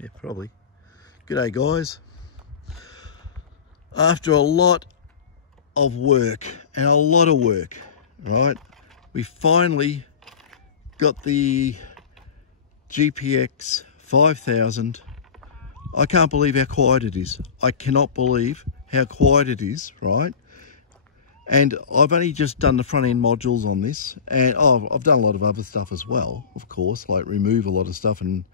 Yeah, probably. G'day guys. After a lot of work, right, we finally got the GPX-5000. I can't believe how quiet it is. I cannot believe how quiet it is, right? And I've only just done the front end modules on this, and I've done a lot of other stuff as well, of course, like remove a lot of stuff and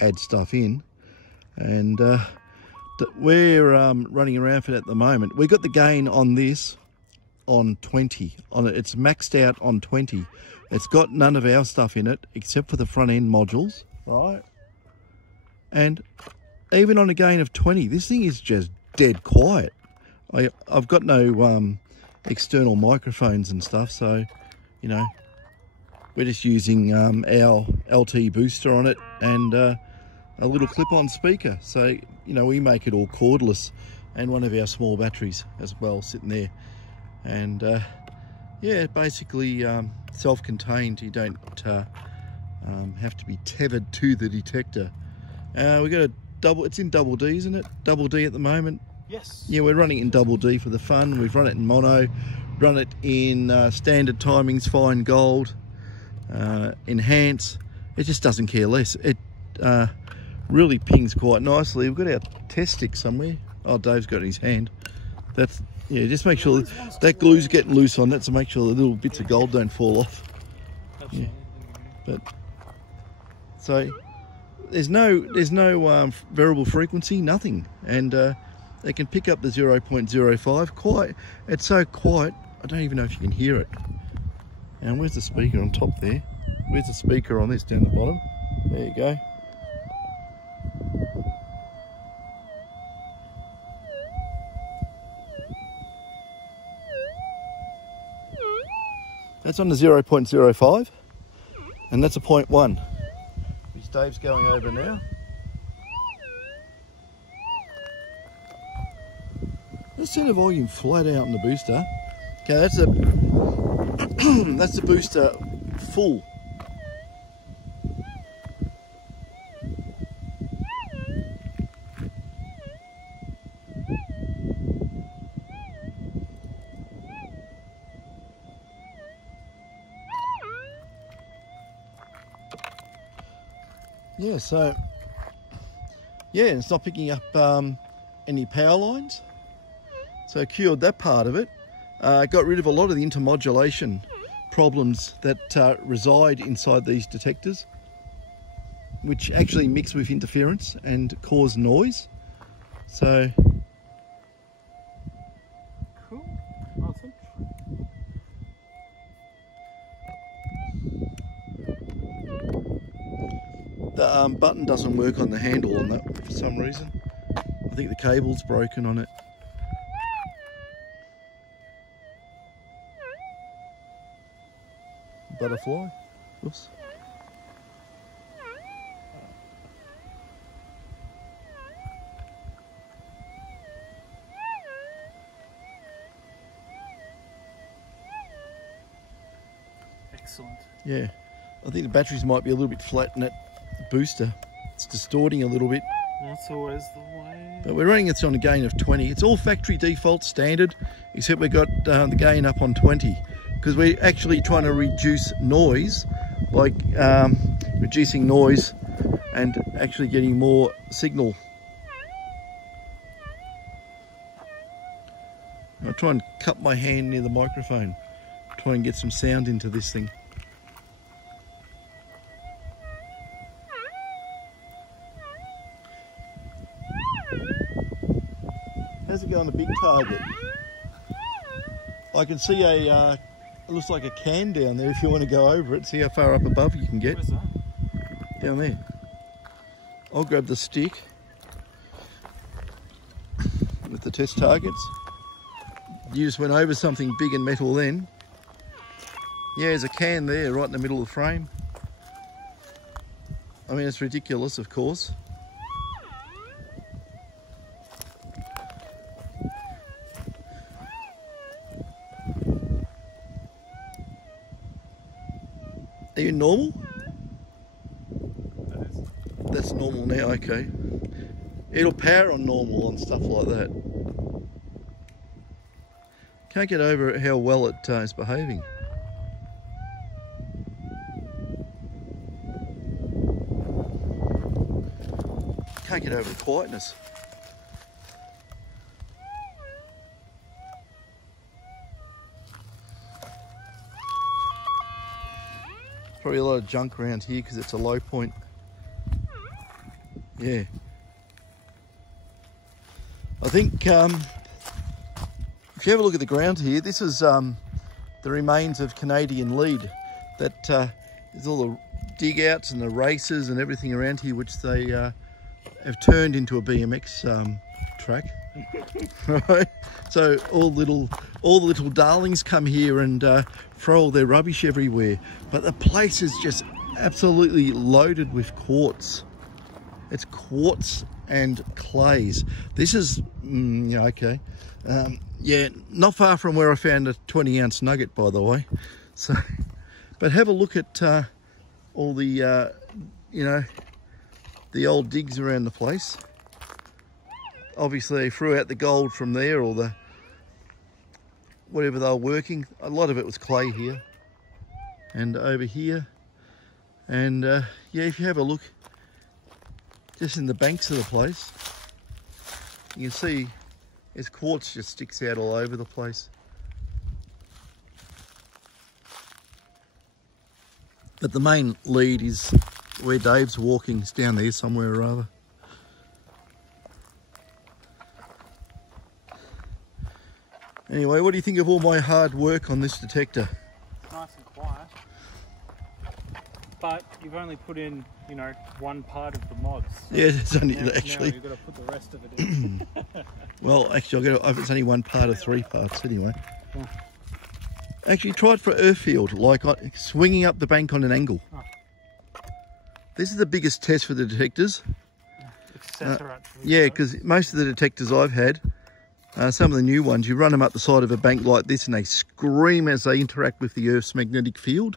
add stuff in. And we're running around for it at the moment. We got the gain on this on 20. It's maxed out on 20. It's got none of our stuff in it except for the front end modules, right? And even on a gain of 20, this thing is just dead quiet. I've got no external microphones and stuff, so you know, we're just using our LT booster on it and a little clip-on speaker. So you know, we make it all cordless, and one of our small batteries as well sitting there. And yeah, basically self-contained. You don't have to be tethered to the detector. We got a double. It's in double D, isn't it? Double D at the moment. Yes. Yeah, we're running it in double D for the fun. We've run it in mono, run it in standard timings, fine gold, enhance. It just doesn't care less. It really pings quite nicely. We've got our test stick somewhere. Oh, Dave's got it in his hand. That's, yeah, just make sure that glue's getting loose on that, to make sure the little bits of gold don't fall off. Yeah. But so there's no variable frequency, nothing, and they can pick up the 0.05. Quiet. It's so quiet, I don't even know if you can hear it. And where's the speaker on top there? Where's the speaker on this down the bottom? There you go. That's on the 0.05, and that's a 0.1, which Dave's going over now. Let's turn the volume flat out on the booster. Okay, that's a that's the booster full. Yeah, so yeah, it's not picking up any power lines, so cured that part of it. Got rid of a lot of the intermodulation problems that reside inside these detectors, which actually mix with interference and cause noise. So cool, awesome. The button doesn't work on the handle on that for some reason. I think the cable's broken on it. Butterfly. Oops. Excellent. Yeah, I think the batteries might be a little bit flat in that booster. It's distorting a little bit. That's always the way. But we're running it on a gain of 20. It's all factory default standard, except we got the gain up on 20, because we're actually trying to reduce noise, like reducing noise and actually getting more signal. I'll try and cup my hand near the microphone, try and get some sound into this thing. How's it go on the big target? I can see a, it looks like a can down there if you want to go over it, see how far up above you can get. Where's that? Down there. I'll grab the stick with the test targets. You just went over something big and metal then. Yeah, there's a can there right in the middle of the frame. I mean, it's ridiculous, of course. Are you normal? That is. That's normal now, okay. It'll power on normal and stuff like that. Can't get over how well it is behaving. Can't get over the quietness. Probably a lot of junk around here because it's a low point. Yeah. I think if you have a look at the ground here, this is the remains of Canadian lead. That there's all the dig outs and the races and everything around here, which they have turned into a BMX track. Right, so all the little darlings come here and throw all their rubbish everywhere, but the place is just absolutely loaded with quartz. It's quartz and clays. This is yeah, okay, yeah, not far from where I found a 20-ounce nugget, by the way. So, but have a look at all the you know, the old digs around the place. Obviously they threw out the gold from there, or the whatever they were working. A lot of it was clay here and over here. And yeah, if you have a look just in the banks of the place, you can see there's quartz just sticks out all over the place. But the main lead is where Dave's walking. It's down there somewhere or other. Anyway, what do you think of all my hard work on this detector? Nice and quiet. But you've only put in, you know, one part of the mods. So yeah, it's only now, actually. now you've got to put the rest of it in. Well, actually, it's only one part of 3 parts anyway. Oh. Actually, try it for airfield, like swinging up the bank on an angle. Oh. This is the biggest test for the detectors. Yeah, because most of the detectors I've had, some of the new ones, you run them up the side of a bank like this and they scream as they interact with the Earth's magnetic field,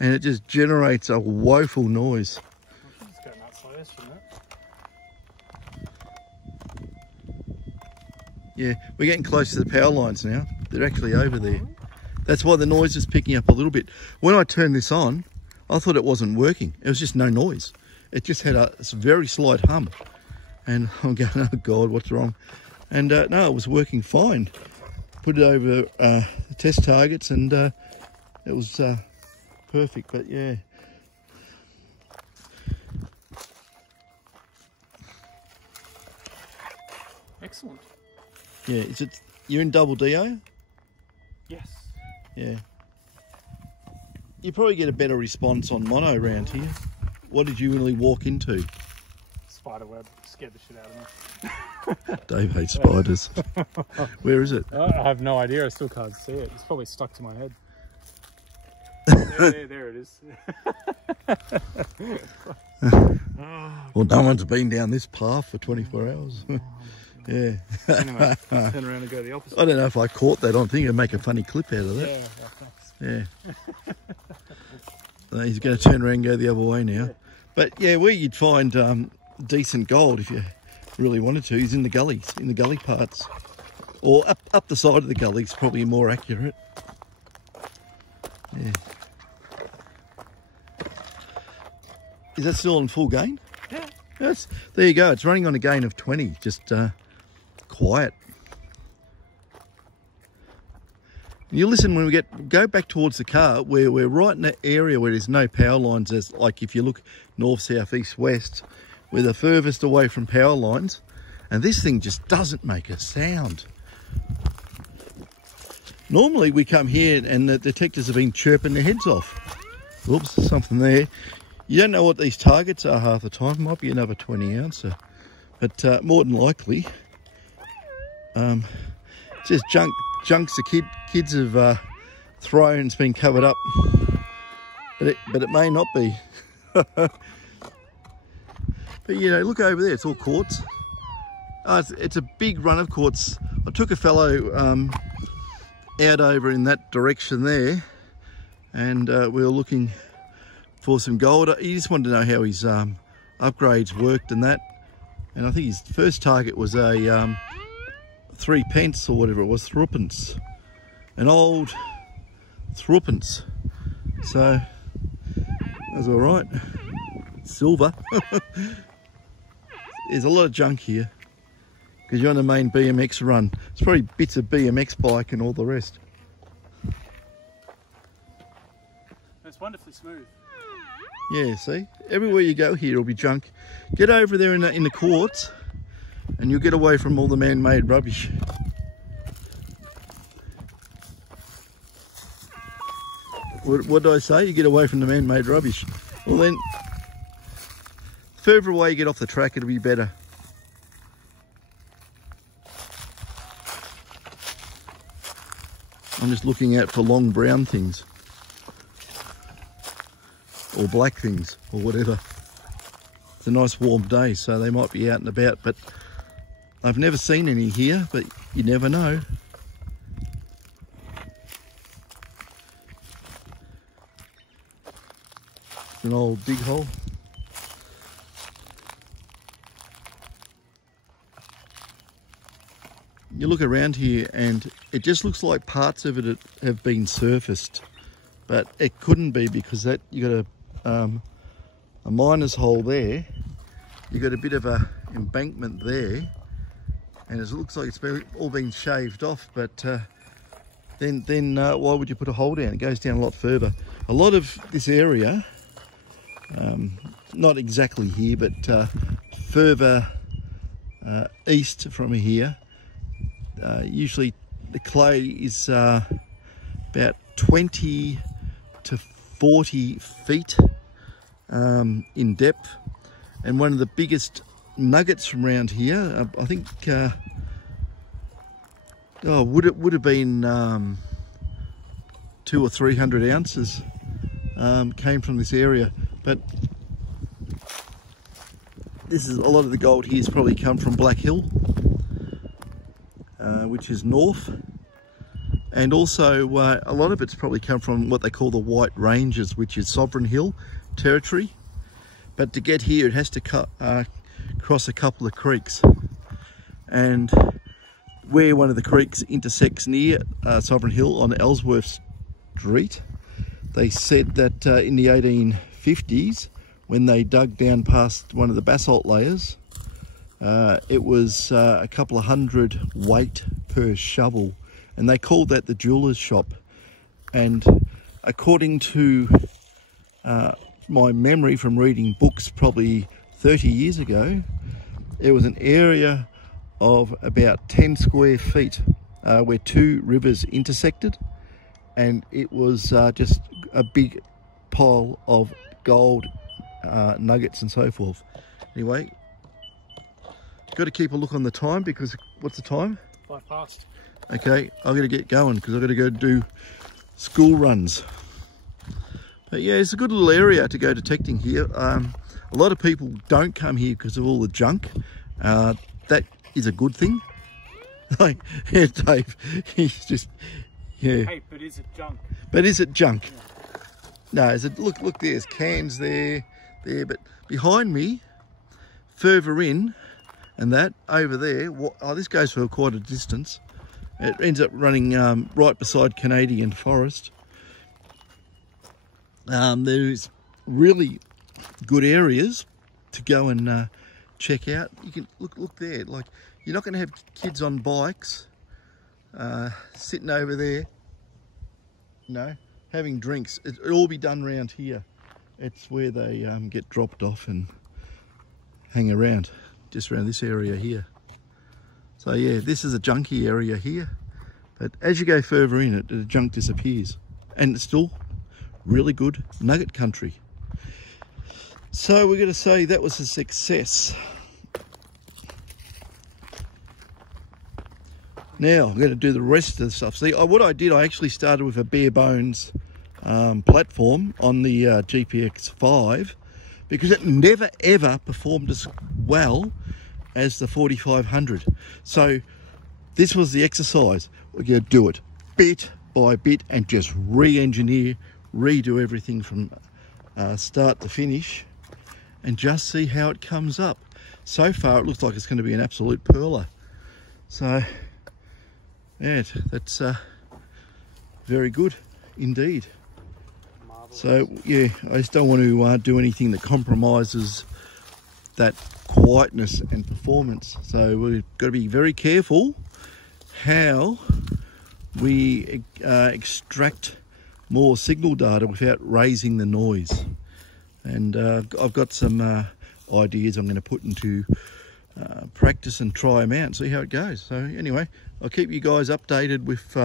and it just generates a woeful noise. It's going outside, shouldn't it? Yeah, we're getting close to the power lines now. They're actually over there. That's why the noise is picking up a little bit. When I turned this on, I thought it wasn't working. It was just no noise. It just had a very slight hum. And I'm going, oh God, what's wrong? And no, it was working fine. Put it over the test targets and it was perfect, but yeah. Excellent. Yeah, you're in double D, are you? Yes. Yeah. You probably get a better response on mono around here. What did you really walk into? Spiderweb scared the shit out of me. Dave hates spiders. Where is it? I have no idea. I still can't see it. It's probably stuck to my head. There it is. Well, no one's been down this path for 24 hours. Yeah. Anyway, turn around and go the opposite. I don't know if I caught that. I think I'd make a funny clip out of that. Yeah. Yeah. He's going to turn around and go the other way now. Yeah. But yeah, where you'd find decent gold if you really wanted to is in the gullies, in the gully parts. Or up the side of the gullies, probably more accurate. Yeah. Is that still on full gain? Yeah. Yes. There you go. It's running on a gain of 20. Just quiet. You listen when we go back towards the car, where we're right in that area where there's no power lines. As like if you look north, south, east, west, we're the furthest away from power lines, and this thing just doesn't make a sound. Normally we come here and the detectors have been chirping their heads off. Oops, something there. You don't know what these targets are half the time. Might be another 20 ouncer, but more than likely, just junks the kids have thrown. It's been covered up, but it may not be. But you know, look over there. It's all quartz. It's a big run of quartz. I took a fellow out over in that direction there, and we were looking for some gold. He just wanted to know how his upgrades worked and that. And I think his first target was a 3 pence or whatever it was, threepence. An old threepence. So, that's all right. Silver. There's a lot of junk here because you're on the main BMX run. It's probably bits of BMX bike and all the rest. It's wonderfully smooth. Yeah, see? Everywhere you go here will be junk. Get over there in the courts and you'll get away from all the man-made rubbish. What did I say? You get away from the man-made rubbish. Well then, the further away you get off the track, it'll be better. I'm just looking out for long brown things. Or black things, or whatever. It's a nice warm day, so they might be out and about, but I've never seen any here, but you never know. It's an old dig hole. You look around here and it just looks like parts of it have been surfaced, but it couldn't be because that you got a miner's hole there. You got a bit of a embankment there, and it looks like it's all been shaved off. But then why would you put a hole down? It goes down a lot further. A lot of this area, not exactly here, but further east from here, usually the clay is about 20 to 40 feet in depth, and one of the biggest nuggets from around here, I think would have been 200 or 300 ounces came from this area. But this is a lot of the gold here has probably come from Black Hill, which is north, and also a lot of it's probably come from what they call the White Ranges, which is Sovereign Hill territory. But to get here it has to cross a couple of creeks, and where one of the creeks intersects near Sovereign Hill on Ellsworth Street, they said that in the 1850s, when they dug down past one of the basalt layers, it was a couple of hundred weight per shovel, and they called that the jeweller's shop. And according to my memory from reading books probably 30 years ago, it was an area of about 10 square feet where two rivers intersected, and it was just a big pile of gold nuggets and so forth. Anyway, got to keep a look on the time, because what's the time? 5 past. Okay, I've got to get going because I've got to go do school runs. But yeah, it's a good little area to go detecting here. A lot of people don't come here because of all the junk. That is a good thing. Like, yeah, Dave, he's just, yeah. Hey, but is it junk? But is it junk? Yeah. No, is it, look, there's cans there, but behind me, further in, and that over there, oh, this goes for quite a distance. It ends up running right beside Canadian Forest. There's really good areas to go and check out. You can look there. Like, you're not going to have kids on bikes sitting over there, you know, having drinks. It'll all be done around here. It's where they get dropped off and hang around, just around this area here. So yeah, this is a junky area here, but as you go further in, the junk disappears, and it's still really good nugget country. So we're going to say that was a success. Now I'm going to do the rest of the stuff. See, what I did, I actually started with a bare bones platform on the GPX-5, because it never ever performed as well as the 4500. So this was the exercise. We're going to do it bit by bit and just re-engineer, redo everything from start to finish, and just see how it comes up. So far it looks like it's going to be an absolute perler. So yeah, that's very good indeed. Marvelous. So yeah, I just don't want to do anything that compromises that quietness and performance. So we've got to be very careful how we extract more signal data without raising the noise. And I've got some ideas I'm going to put into practice and try them out and see how it goes. So anyway, I'll keep you guys updated with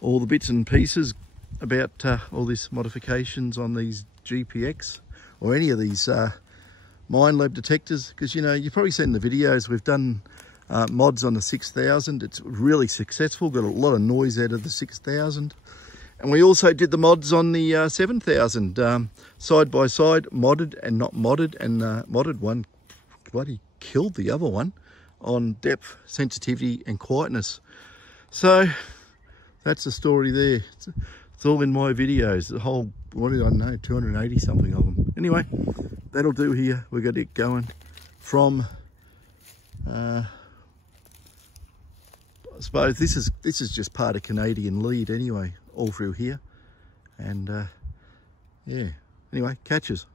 all the bits and pieces about all these modifications on these GPX or any of these Minelab detectors, because you know, you've probably seen the videos we've done mods on the 6000. It's really successful, got a lot of noise out of the 6000. And we also did the mods on the 7000, side by side, modded and not modded, and modded one bloody killed the other one on depth, sensitivity and quietness. So that's the story there. It's all in my videos, the whole, what did I know, 280 something of them. Anyway, that'll do here. We've got it going from, I suppose this is just part of Canadian lead anyway, all through here. And yeah, anyway, catches.